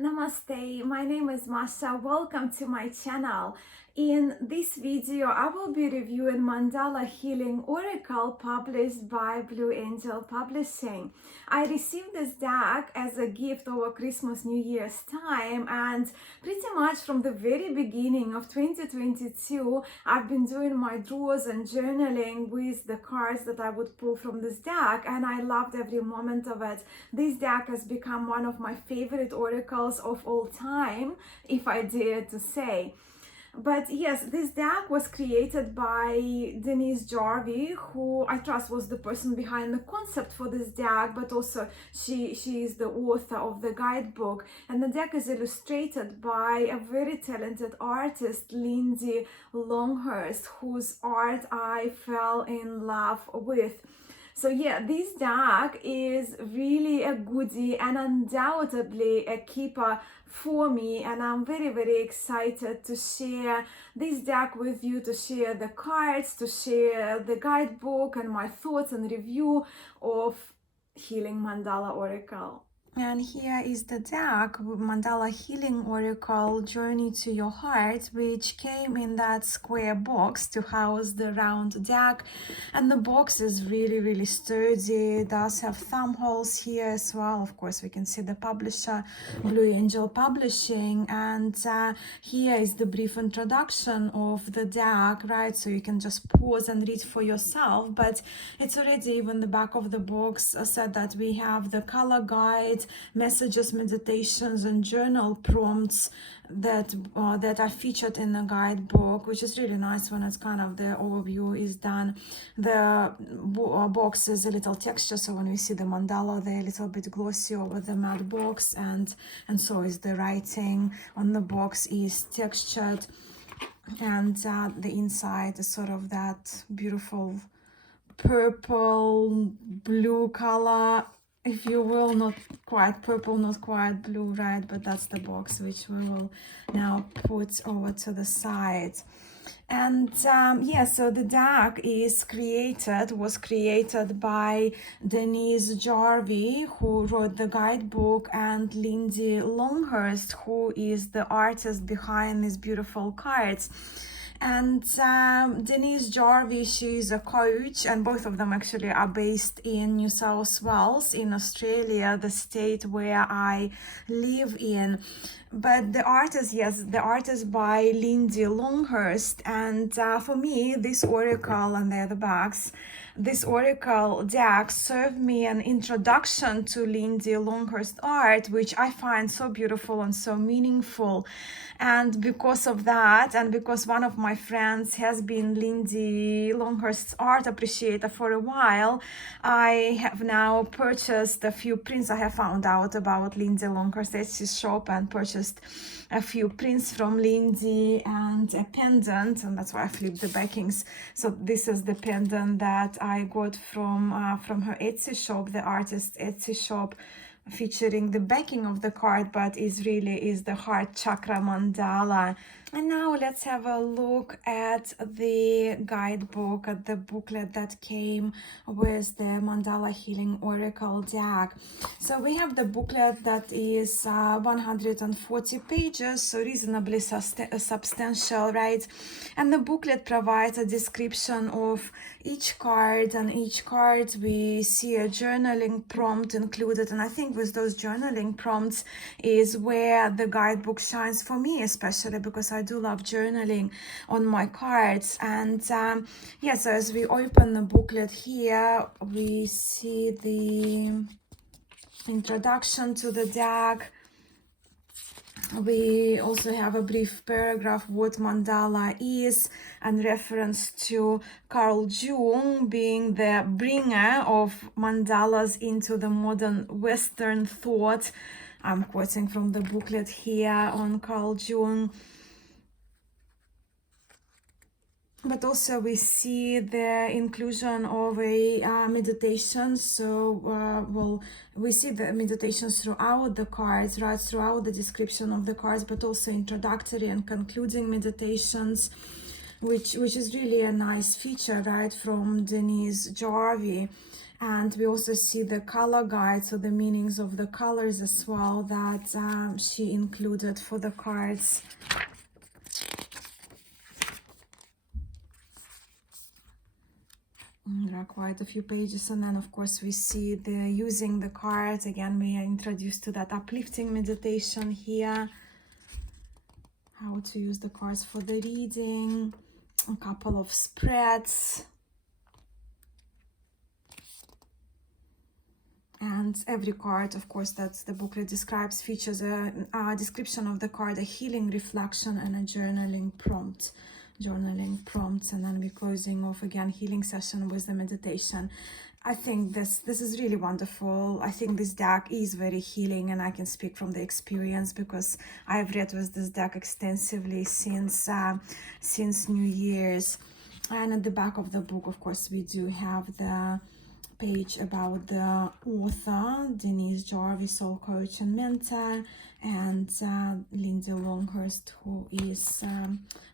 Namaste, my name is Masha. Welcome to my channel. In this video, I will be reviewing Mandala Healing Oracle published by Blue Angel Publishing. I received this deck as a gift over Christmas New Year's time, and pretty much from the very beginning of 2022, I've been doing my draws and journaling with the cards that I would pull from this deck, and I loved every moment of it. This deck has become one of my favorite oracles of all time, if I dare to say. But yes, this deck was created by Denise Jarvie, who I trust was the person behind the concept for this deck, but also she is the author of the guidebook. And the deck is illustrated by a very talented artist, Lindsay Longhurst, whose art I fell in love with. So yeah, this deck is really a goodie and undoubtedly a keeper for me, and I'm very excited to share this deck with you, to share the cards, to share the guidebook and my thoughts and review of Healing Mandala Oracle. And here is the deck, Mandala Healing Oracle Journey to Your Heart, which came in that square box to house the round deck. And the box is really sturdy. It does have thumb holes here as well. Of course, we can see the publisher, Blue Angel Publishing. And here is the brief introduction of the deck, right? So you can just pause and read for yourself. But it's already, even the back of the box said that we have the color guide, messages, meditations, and journal prompts that are featured in the guidebook, which is really nice when it's kind of the overview is done. The box is a little texture, so when we see the mandala, they're a little bit glossy over the matte box, and so is the writing on the box is textured, and the inside is sort of that beautiful purple blue color, if you will, not quite purple, not quite blue, right? But that's the box which we will now put over to the side. And yeah, so the deck was created by Denise Jarvie, who wrote the guidebook, and Lindsay Longhurst, who is the artist behind these beautiful cards. And Denise Jarvie, she's a coach, and both of them actually are based in New South Wales in Australia, the state where I live in. But the artist, yes, the artist by Lindsay Longhurst. And for me, this oracle, and they're the backs, this oracle deck served me an introduction to Lindsay Longhurst art, which I find so beautiful and so meaningful. And because of that, and because one of my friends has been Lindsay Longhurst's art appreciator for a while, I have now purchased a few prints. I have found out about Lindsay Longhurst's Etsy shop and purchased a few prints from Lindsay and a pendant, and that's why I flipped the backings. So this is the pendant that I got from her Etsy shop, the artist's Etsy shop, featuring the backing of the card, but is the heart chakra mandala. And now let's have a look at the guidebook, at the booklet that came with the Mandala Healing Oracle deck. So we have the booklet that is 140 pages, so reasonably substantial, right? And the booklet provides a description of each card, and each card we see a journaling prompt included. And I think with those journaling prompts is where the guidebook shines for me, especially because I do love journaling on my cards. And yeah, so as we open the booklet here, we see the introduction to the deck. We also have a brief paragraph what mandala is, and reference to Carl Jung being the bringer of mandalas into the modern Western thought. I'm quoting from the booklet here on Carl Jung. But also we see the inclusion of a meditation. So we see the meditations throughout the cards, right, throughout the description of the cards, but also introductory and concluding meditations, which is really a nice feature, right, from Denise Jarvie. And we also see the color guide, so the meanings of the colors as well that she included for the cards. There are quite a few pages, and then of course we see the using the cards. Again, we are introduced to that uplifting meditation here, how to use the cards for the reading, a couple of spreads. And every card, of course, that the booklet describes features a description of the card, a healing reflection, and a journaling prompt. Journaling prompts, and then we're closing off again healing session with the meditation. I think this is really wonderful. I think this deck is very healing, and I can speak from the experience because I've read with this deck extensively since New Year's. And at the back of the book, of course, we do have the page about the author, Denise Jarvis, soul coach and mentor, and Lindsay Longhurst, who is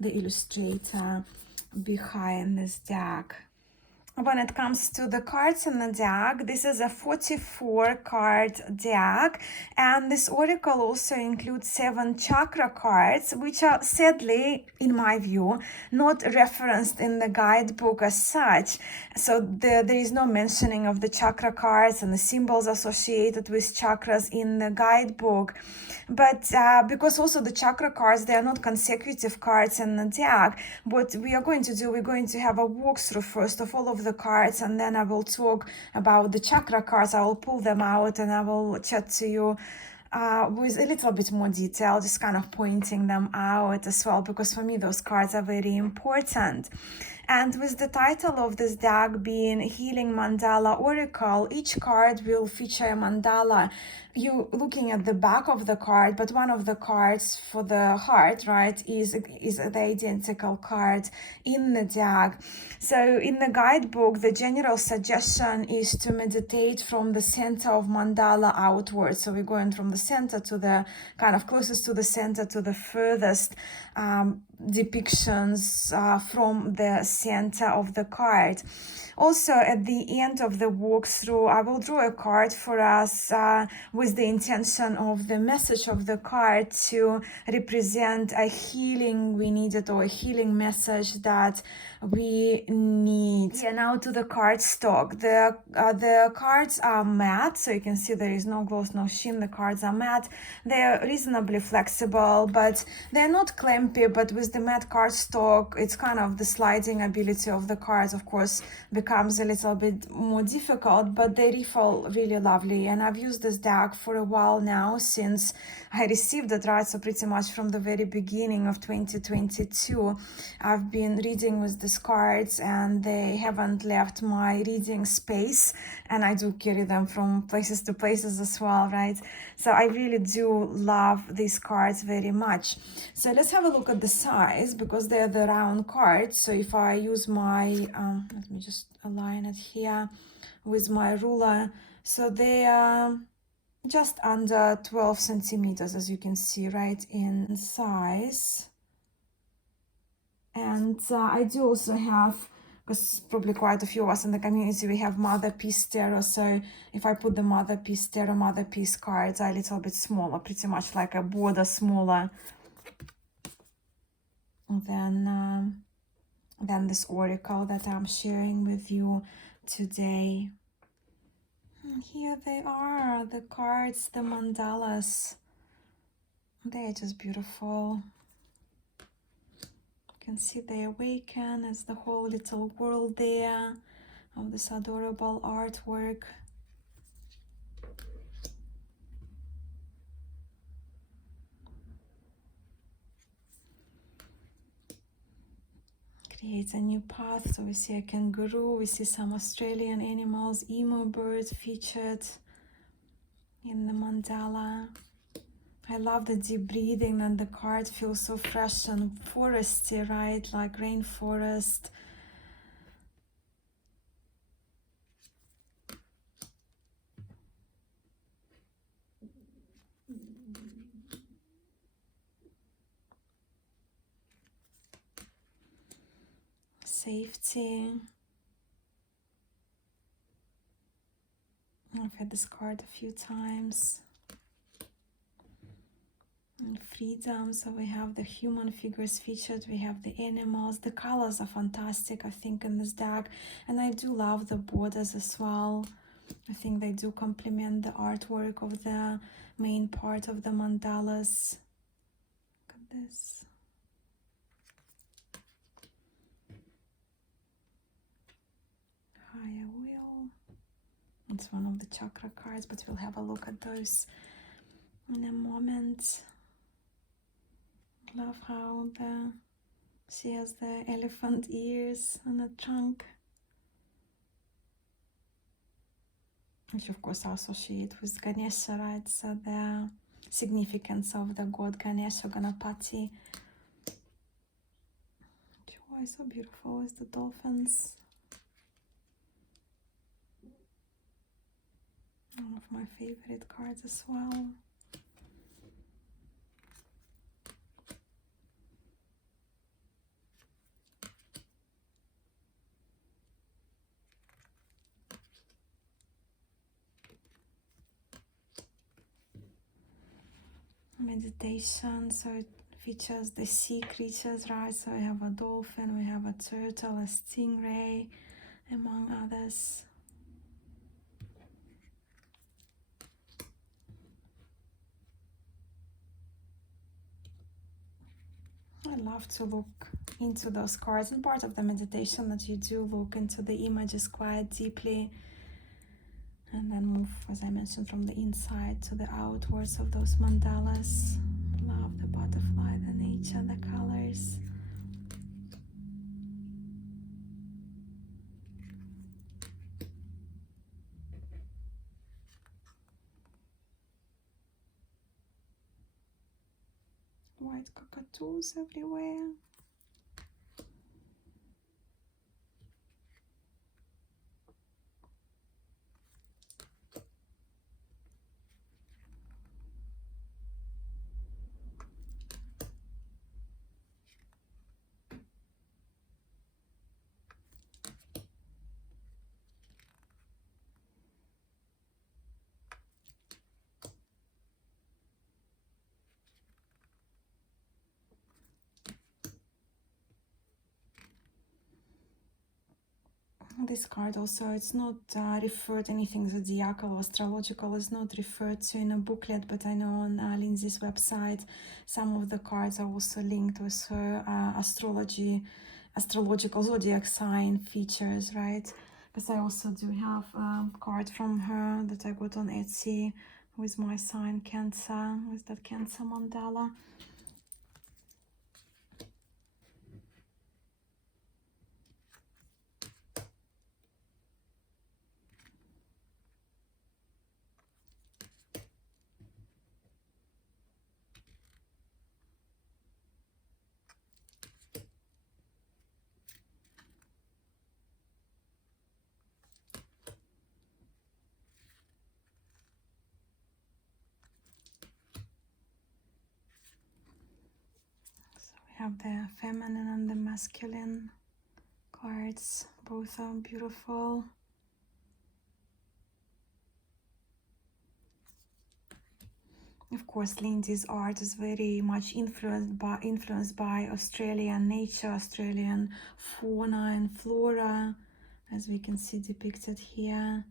the illustrator behind this deck. When it comes to the cards in the deck, this is a 44 card deck, and this oracle also includes 7 chakra cards, which are sadly, in my view, not referenced in the guidebook as such. So there is no mentioning of the chakra cards and the symbols associated with chakras in the guidebook. But because also the chakra cards, they are not consecutive cards in the deck, what we are going to do, we're going to have a walkthrough first of all of the cards, and then I will talk about the chakra cards. I will pull them out and I will chat to you with a little bit more detail, just kind of pointing them out as well, because for me those cards are very important. And with the title of this deck being Healing Mandala Oracle, each card will feature a mandala. You looking at the back of the card, but one of the cards for the heart, right, is the identical card in the deck. So in the guidebook, the general suggestion is to meditate from the center of mandala outwards. So we're going from the center to the kind of closest to the center to the furthest depictions from the center of the card. Also, at the end of the walkthrough, I will draw a card for us with the intention of the message of the card to represent a healing we needed, or a healing message that we need. Yeah, now to the card stock. The cards are matte, so you can see there is no gloss, no sheen. The cards are matte. They're reasonably flexible, but they're not clampy. But with the matte card stock, it's kind of the sliding ability of the cards, of course, becomes a little bit more difficult, but they refill really lovely. And I've used this deck for a while now, since I received it, right? So pretty much from the very beginning of 2022, I've been reading with these cards, and they haven't left my reading space. And I do carry them from places to places as well, right? So I really do love these cards very much. So let's have a look at the size, because they're the round cards. So if I use my, let me just align it here with my ruler. So they are just under 12 centimeters, as you can see, right, in size. And I do also have, because probably quite a few of us in the community, we have mother piece tarot. So if I put the mother piece tarot, mother piece cards are a little bit smaller, pretty much like a border smaller than this oracle that I'm sharing with you today. And here they are, the cards, the mandalas. They're just beautiful. You can see they awaken as the whole little world there of this adorable artwork. Creates a new path. So we see a kangaroo, we see some Australian animals, emu birds featured in the mandala. I love the deep breathing, and the card feels so fresh and foresty, right? Like rainforest. Safety. I've had this card a few times. And freedom, so we have the human figures featured, we have the animals. The colors are fantastic, I think, in this deck, and I do love the borders as well. I think they do complement the artwork of the main part of the mandalas. Look at this. Higher Will. It's one of the chakra cards, but we'll have a look at those in a moment. Love how she has the elephant ears and a trunk, which of course I associate with Ganesha, right? So the significance of the god Ganesha, Ganapati. Why so beautiful is the dolphins. One of my favorite cards as well. Meditation, so it features the sea creatures, right? So we have a dolphin, we have a turtle, a stingray, among others. I love to look into those cards, and part of the meditation that you do look into the images quite deeply and then move, as I mentioned, from the inside to the outwards of those mandalas. Love the butterfly, the nature, the colors. White cockatoos everywhere. This card also, it's not referred, anything zodiacal or astrological is not referred to in a booklet, but I know on Lindsay's website some of the cards are also linked with her astrological zodiac sign features, right? Because I also do have a card from her that I got on Etsy with my sign Cancer, with that Cancer mandala. Have the feminine and the masculine cards. Both are beautiful. Of course, Lindsay's art is very much influenced by Australian nature, Australian fauna and flora, as we can see depicted here.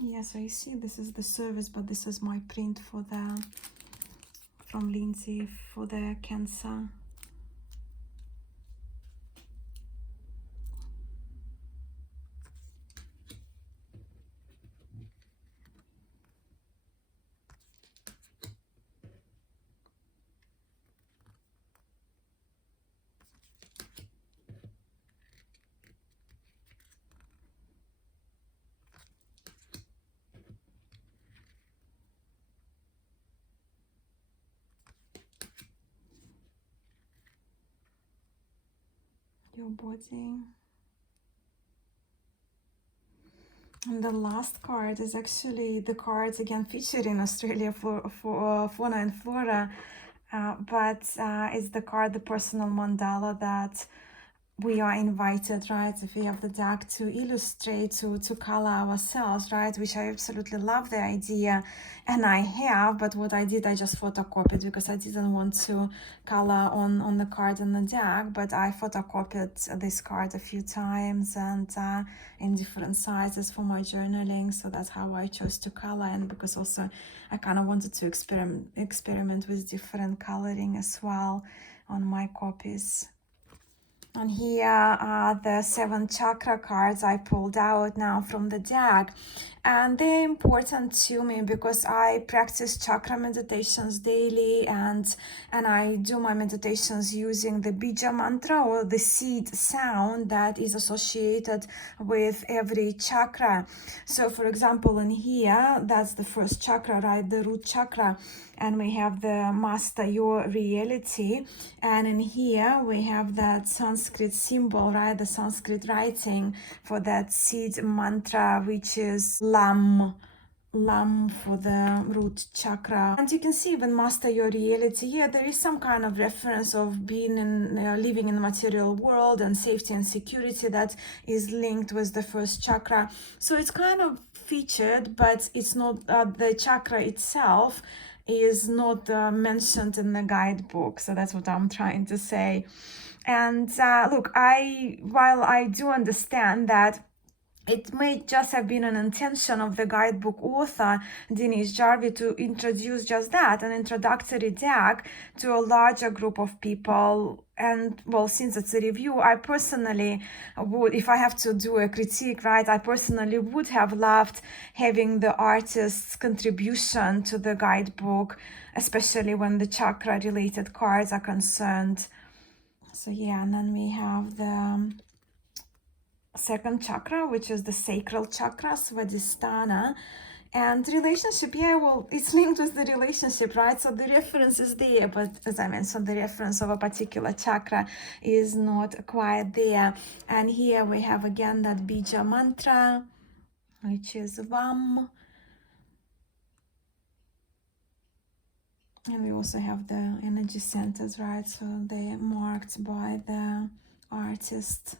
Yeah, so you see this is the service, but this is my print for from Lindsay for the Cancer. Your body. And the last card is actually the cards again featured in Australia for fauna and flora, but it's the card, the personal mandala, that we are invited, right, if we have the deck, to illustrate, to color ourselves, right, which I absolutely love the idea, and I have, but what I did, I just photocopied because I didn't want to color on the card in the deck, but I photocopied this card a few times and in different sizes for my journaling, so that's how I chose to color, and because also I kind of wanted to experiment with different coloring as well on my copies. And here are the 7 chakra cards I pulled out now from the deck. And they're important to me because I practice chakra meditations daily, and I do my meditations using the bija mantra, or the seed sound that is associated with every chakra. So for example, in here, that's the first chakra, right, the root chakra. And we have the master your reality, and in here we have that Sanskrit symbol, right, the Sanskrit writing for that seed mantra, which is lam for the root chakra. And you can see when master your reality, yeah, there is some kind of reference of being in living in the material world and safety and security that is linked with the first chakra. So it's kind of featured, but it's not the chakra itself is not mentioned in the guidebook. So that's what I'm trying to say. And look, while I do understand that it may just have been an intention of the guidebook author, Denise Jarvie, to introduce just that, an introductory deck to a larger group of people. And well, since it's a review, I personally would, if I have to do a critique, right, I personally would have loved having the artist's contribution to the guidebook, especially when the chakra related cards are concerned. So yeah, and then we have the second chakra, which is the sacral chakra, Svadhisthana. And relationship, yeah, well, it's linked with the relationship, right? So the reference is there, but as I mentioned, the reference of a particular chakra is not quite there. And here we have again that bija mantra, which is Vam. And we also have the energy centers, right? So they're marked by the artist.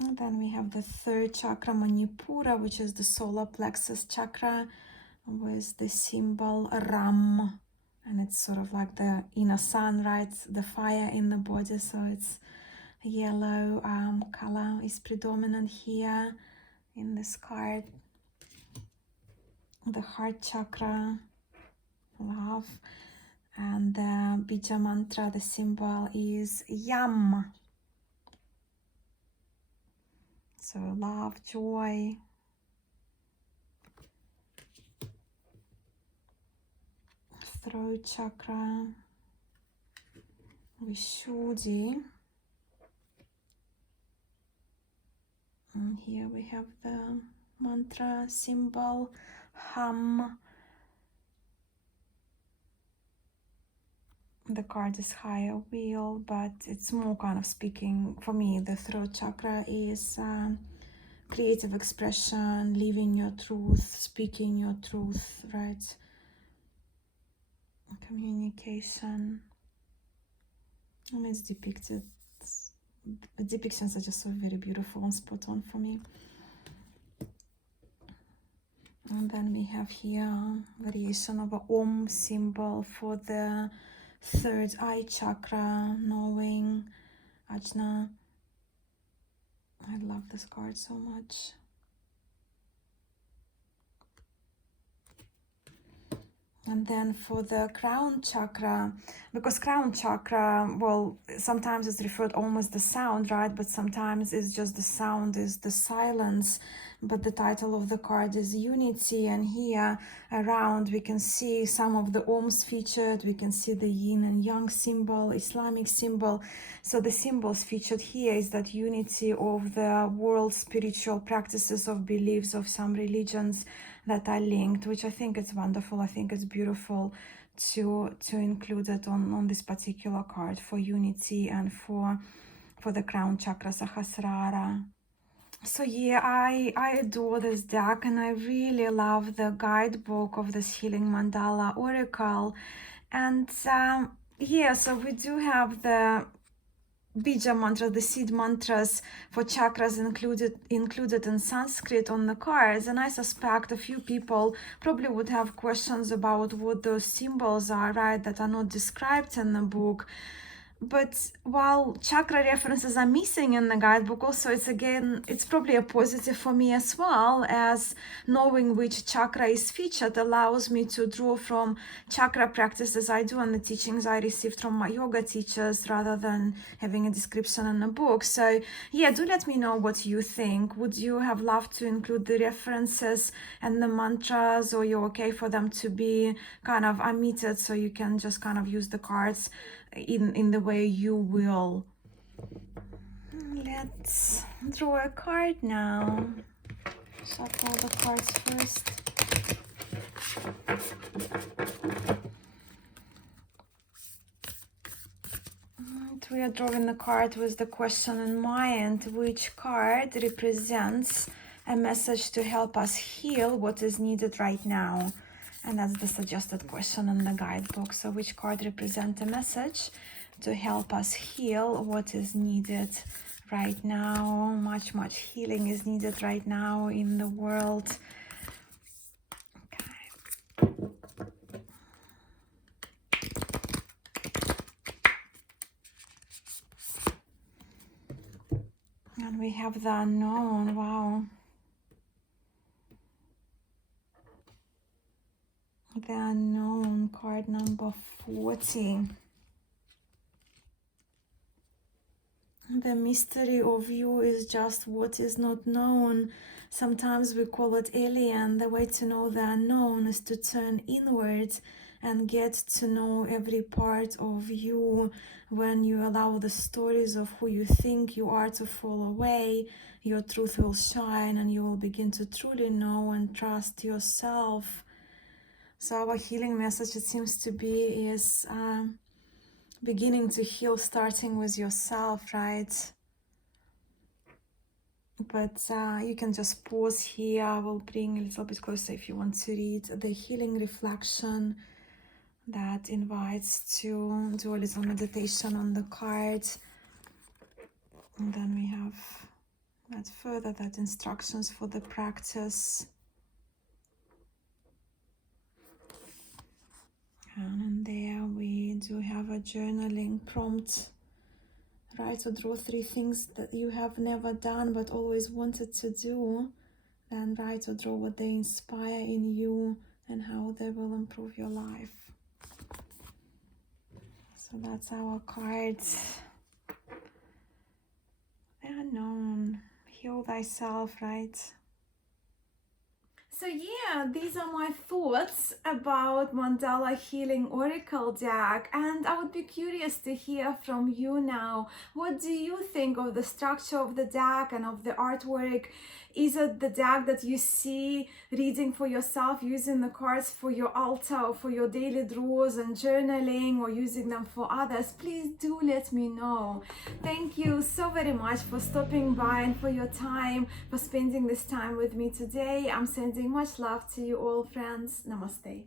And then we have the third chakra, Manipura, which is the solar plexus chakra, with the symbol Ram. And it's sort of like the inner sun, right? The fire in the body. So it's yellow color is predominant here in this card. The heart chakra, love. And the bija mantra, the symbol is Yam. So love, joy. Throat chakra, Vishuddhi. And here we have the mantra symbol Hum. The card is higher wheel, but it's more kind of speaking, for me, the throat chakra is creative expression, living your truth, speaking your truth, right? Communication. And it's depicted. The depictions are just so very beautiful and spot on for me. And then we have here variation of a Om symbol for the third eye chakra, knowing, Ajna. I love this card so much. And then for the crown chakra, because crown chakra, well, sometimes it's referred almost the sound, right? But sometimes it's just the sound is the silence. But the title of the card is Unity. And here around we can see some of the Oms featured. We can see the yin and yang symbol, Islamic symbol. So the symbols featured here is that unity of the world spiritual practices, of beliefs of some religions that are linked, which I think is wonderful. I think it's beautiful to include it on this particular card for unity and for for the crown chakra Sahasrara. So yeah, I adore this deck, and I really love the guidebook of this Healing Mandala Oracle. And yeah, so we do have the Bija mantra, the seed mantras for chakras included in Sanskrit on the cards, and I suspect a few people probably would have questions about what those symbols are, right, that are not described in the book. But while chakra references are missing in the guidebook, also it's probably a positive for me as well, as knowing which chakra is featured allows me to draw from chakra practices I do and the teachings I received from my yoga teachers rather than having a description in a book. So yeah, do let me know what you think. Would you have loved to include the references and the mantras, or you're okay for them to be kind of omitted so you can just kind of use the cards in the way you will? Let's draw a card now. Shuffle the cards first. And we are drawing the card with the question in mind: which card represents a message to help us heal what is needed right now? And that's the suggested question in the guidebook. So which card represents a message to help us heal what is needed right now? Much healing is needed right now in the world. Okay. And we have the unknown. Wow. The unknown, card number 40. The mystery of you is just what is not known. Sometimes we call it alien. The way to know the unknown is to turn inward and get to know every part of you. When you allow the stories of who you think you are to fall away, your truth will shine and you will begin to truly know and trust yourself. So our healing message, it seems to be, is beginning to heal, starting with yourself, right? But you can just pause here. I will bring a little bit closer if you want to read the healing reflection that invites to do a little meditation on the card. And then we have that instructions for the practice. And in there we do have a journaling prompt. Write or draw 3 things that you have never done but always wanted to do. Then write or draw what they inspire in you and how they will improve your life. So that's our cards. The unknown. Heal thyself, right? So yeah, these are my thoughts about Mandala Healing Oracle deck, and I would be curious to hear from you now. What do you think of the structure of the deck and of the artwork? Is it the deck that you see reading for yourself, using the cards for your altar or for your daily draws and journaling, or using them for others? Please do let me know. Thank you so very much for stopping by and for your time, for spending this time with me today. I'm sending much love to you all, friends. Namaste.